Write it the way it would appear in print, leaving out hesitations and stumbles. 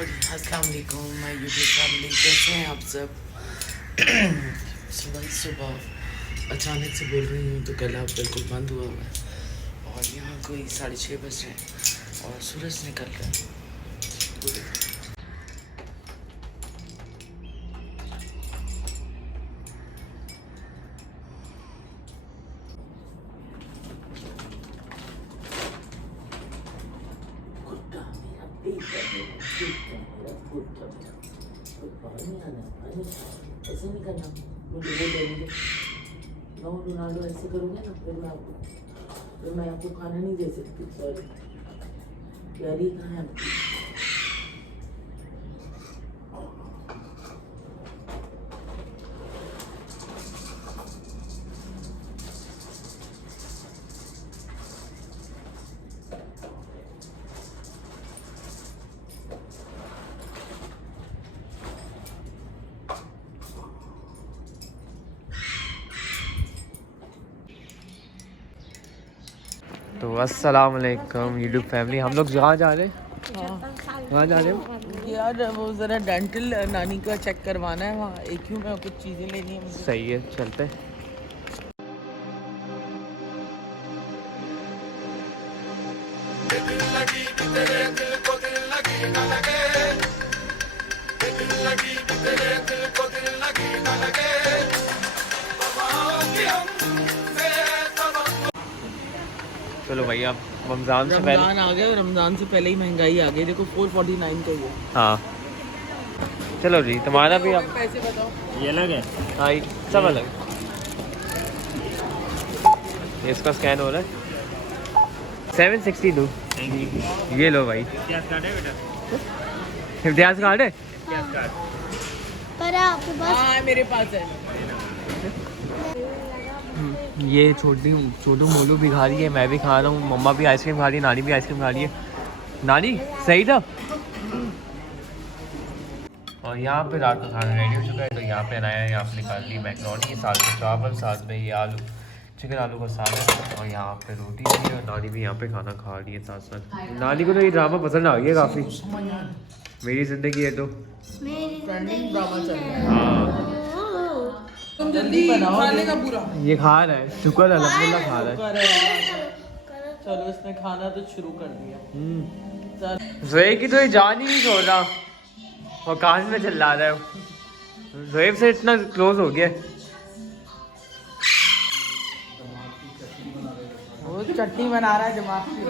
अस्सलाम वालेकुम my YouTube family, कैसे हैं आप सब। सुबह अचानक से बोल रही हूँ तो गला बिल्कुल बंद हुआ हुआ है और यहाँ कोई 6:30 बज रहे हैं और सूरज निकल रहा है। ऐसे नहीं करना, मुझे वो देंगे रोनाल्डो ऐसे करोगे ना फिर मैं आपको खाना नहीं दे सकती। सॉरी यारी, कहाँ है आपकी। तो अस्सलाम वालेकुम यूट्यूब फैमिली, हम लोग कहाँ जा रहे हैं? कहाँ जा रहे हैं यार? वो ज़रा डेंटल नानी का चेक करवाना है वहाँ AQ में, कुछ चीज़ें लेनी है मुझे। सही है, चलते हैं। चलो भाई, अब रमज़ान से पहले रमज़ान आ गया, रमज़ान से पहले ही महंगाई आ गई। देखो 449 का ही है। हाँ चलो जी, तुम्हारा भी अब पैसे बताओ। ये अलग है। हाँ ये सब अलग है। ये इसका स्कैन हो रहा है 762। ये लो भाई। इतिहास कार्ड है बेटा? इम्तियाज कार्ड है। इतिहास कार्ड पर आपके पास हाँ मेरे पास है। ये छोटू मोलू भी खा रही है, मैं भी खा रहा हूँ, मम्मा भी आइसक्रीम खा रही है, नानी भी आइसक्रीम खा रही है। नानी सही था। और यहाँ पे रात का खाना रेडी हो चुका है, तो यहाँ पे बनाया है, यहाँ पे निकाल ली मैकरोनी, साथ में चावल, साथ में ये आलू चिकन आलू का सालन, और यहाँ पे रोटी भी है। और नानी भी यहाँ पे खाना खा रही है साथ साथ। नानी को तो ये ड्रामा पसंद आ गया काफ़ी। मेरी ज़िंदगी है तो ट्रेंडिंग ड्रामा चल रहा है। हाँ, तुम जल्दी खाने का पूरा ये खा रहा है, शुक्र अल्हम्दुलिल्लाह खा रहा है। चलो इसने खाना तो शुरू कर दिया। ज़ोएब की तो ये जान ही नहीं छोड़ रहा और कान में चिल्ला रहा है। ज़ोएब से इतना क्लोज हो गया। वो चटनी बना रहा है दिमाग की।